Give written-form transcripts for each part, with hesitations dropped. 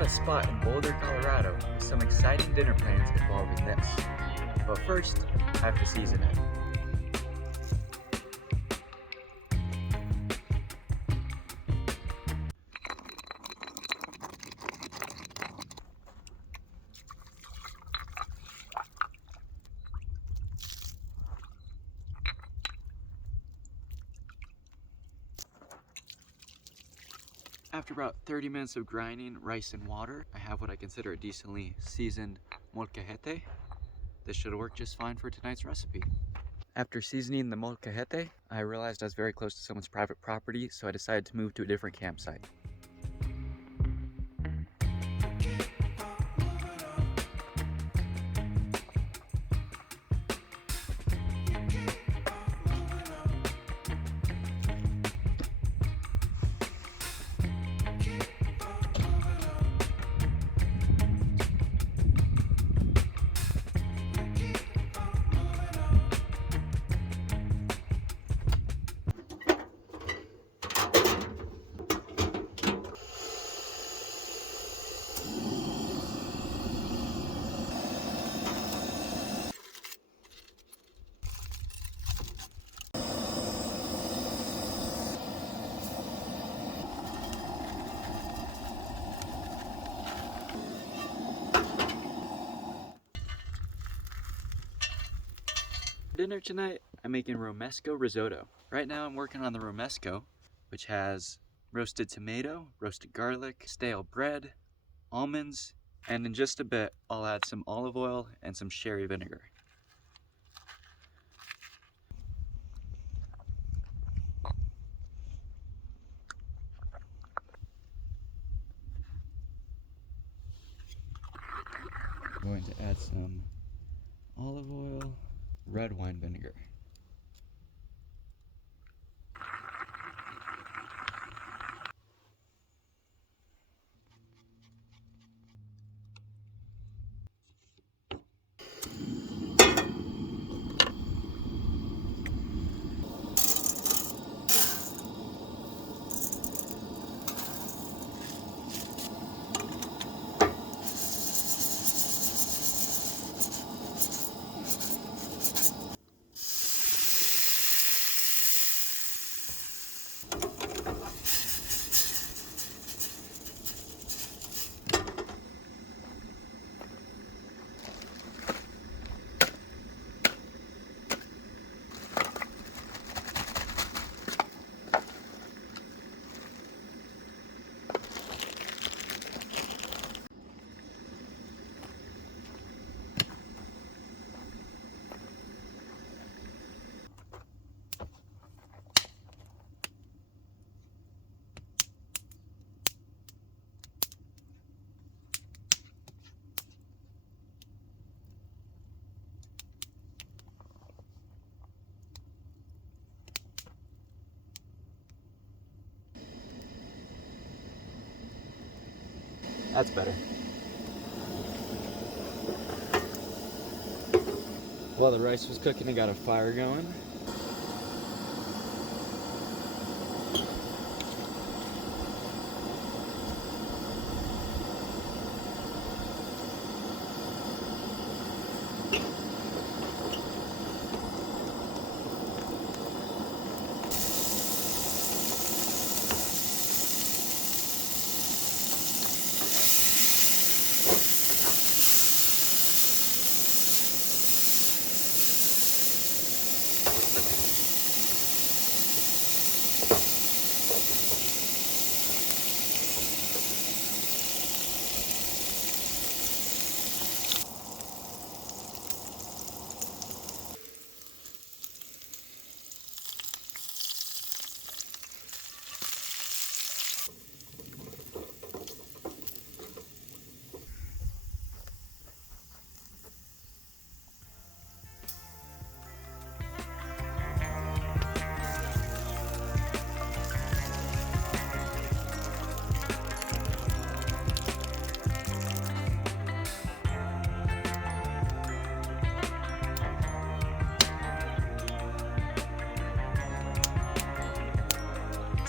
at a spot in Boulder, Colorado with some exciting dinner plans involving this. But first, I have to season it. After about 30 minutes of grinding rice and water, I have what I consider a decently seasoned molcajete. This should work just fine for tonight's recipe. After seasoning the molcajete, I realized I was very close to someone's private property, so I decided to move to a different campsite. For dinner tonight, I'm making Romesco Risotto. Right now I'm working on the Romesco, which has roasted tomato, roasted garlic, stale bread, almonds, and in just a bit I'll add some olive oil and some sherry vinegar. I'm going to add some olive oil, red wine vinegar. That's better. While the rice was cooking, I got a fire going.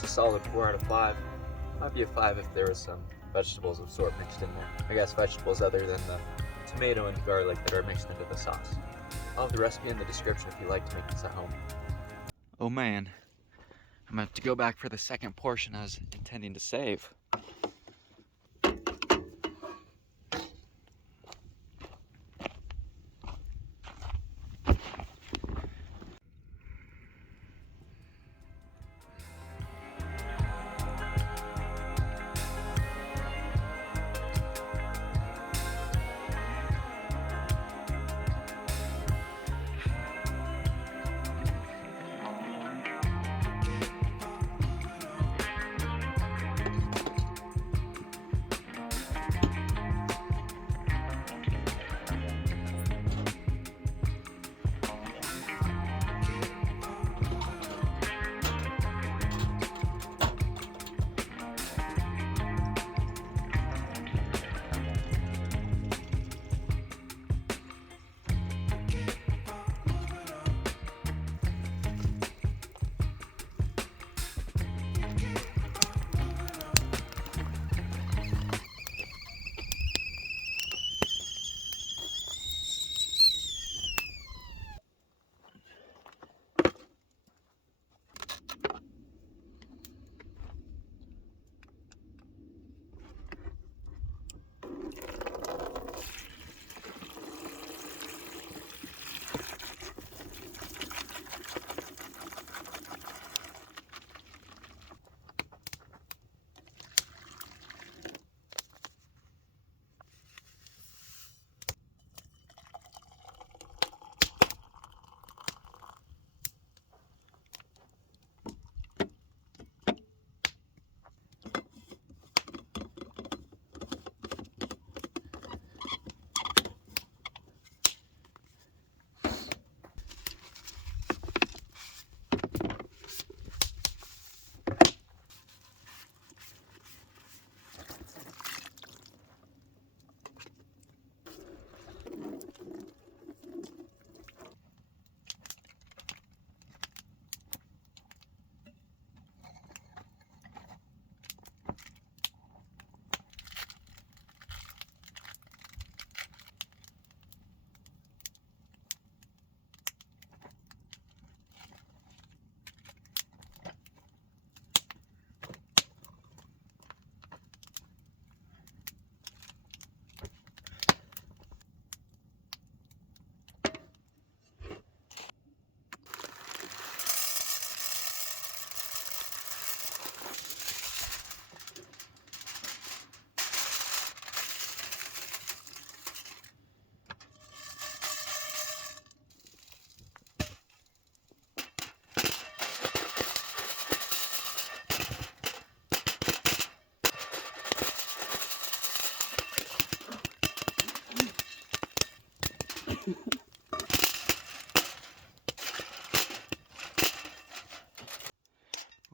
Solid 4 out of 5. Might be a 5 if there was some vegetables of sort mixed in there. I guess vegetables other than the tomato and garlic that are mixed into the sauce. I'll have the recipe in the description if you'd like to make this at home. Oh man, I'm gonna have to go back for the second portion I was intending to save.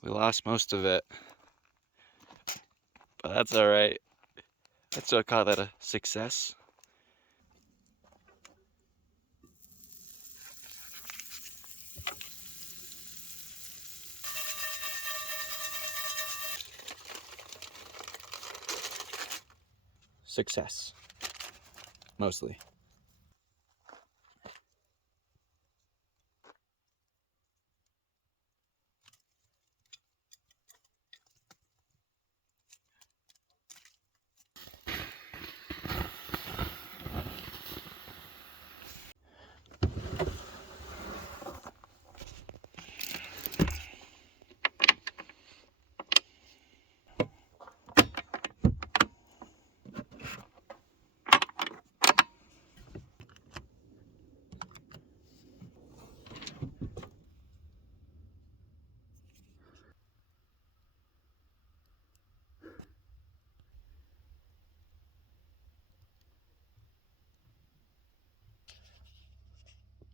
We lost most of it, but that's all right. I'd still call that a success. Success, mostly.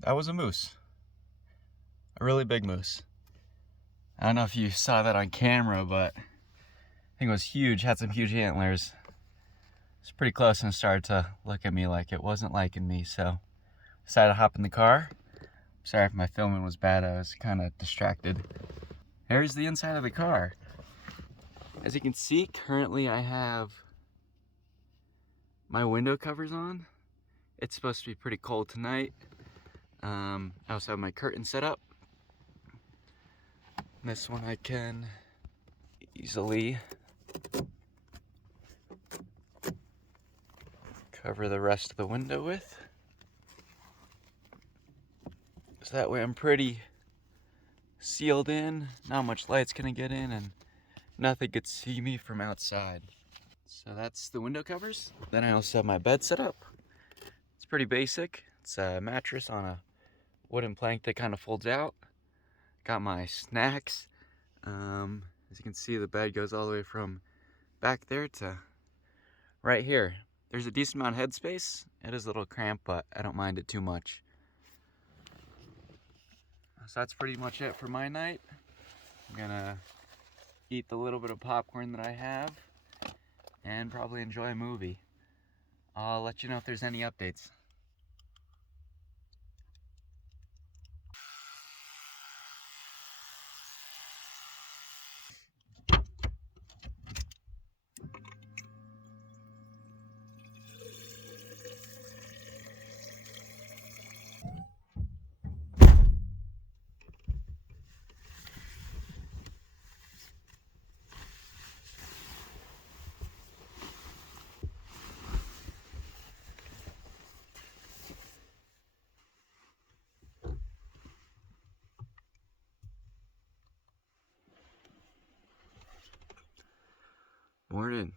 That was a moose. A really big moose. I don't know if you saw that on camera, but I think it was huge, had some huge antlers. It's pretty close and started to look at me like it wasn't liking me, so decided to hop in the car. Sorry if my filming was bad, I was kind of distracted. Here's the inside of the car. As you can see, currently I have my window covers on. It's supposed to be pretty cold tonight. I also have my curtain set up. This one I can easily cover the rest of the window with. So that way I'm pretty sealed in, not much light's gonna get in, and nothing could see me from outside. So that's the window covers. Then I also have my bed set up. It's pretty basic. It's a mattress on a wooden plank that kind of folds out. Got my snacks. As you can see, the bed goes all the way from back there to right here. There's a decent amount of headspace. It is a little cramped, but I don't mind it too much. So that's pretty much it for my night. I'm gonna eat the little bit of popcorn that I have and probably enjoy a movie. I'll let you know if there's any updates. Morning.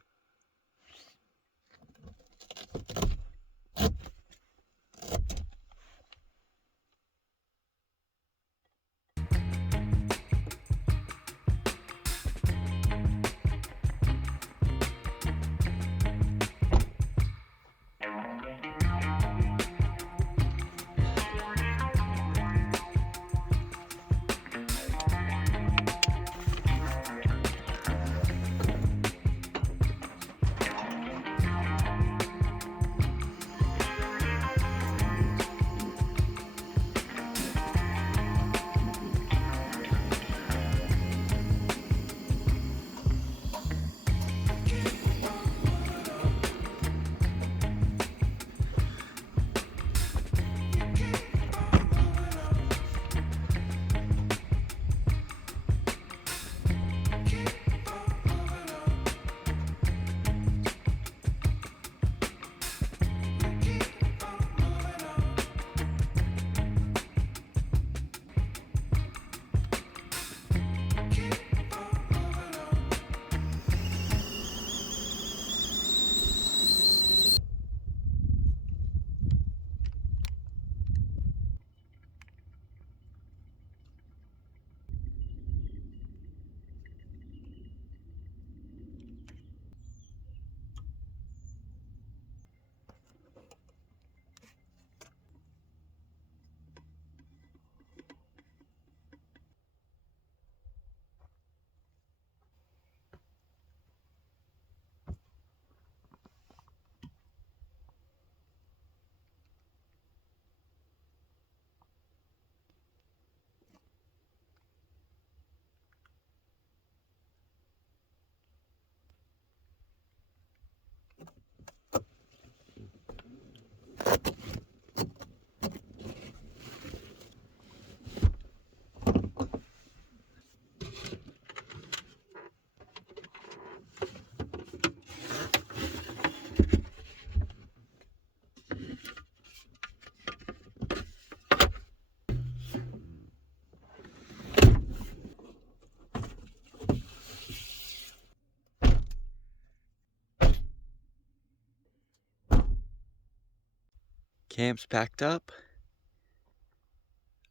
Camp's packed up.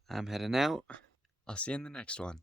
I'm heading out. I'll see you in the next one.